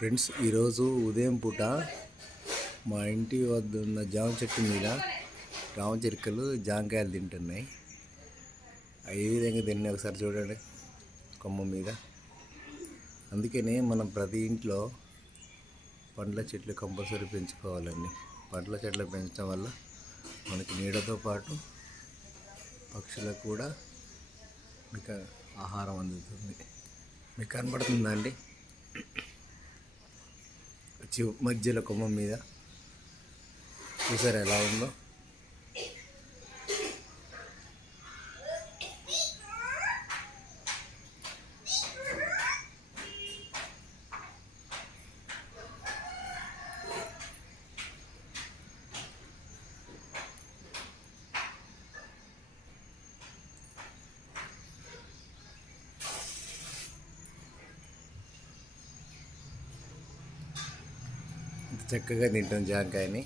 Friends, ఈరోజు ఉదయం పూట మా ఇంటి వద్ద ఉన్న జామ చెట్టు మీద రామచిలుకలు జాంకాయలు తింటున్నాయి. ఏ విధంగా తిన్నాయి ఒకసారి చూడండి, కొమ్మ మీద. అందుకనే మనం ప్రతి ఇంట్లో పండ్ల చెట్లు కంపల్సరీ పెంచుకోవాలండి. పండ్ల చెట్లు పెంచడం వల్ల మనకి నీడతో పాటు పక్షులకు కూడా మీకు ఆహారం అందుతుంది. మీకు కనబడుతుందా అండి? మధ్యలో కొమ్మ మీద చూసారు ఎలా ఉందో. చక్కగా తింటాం జాంకాయని.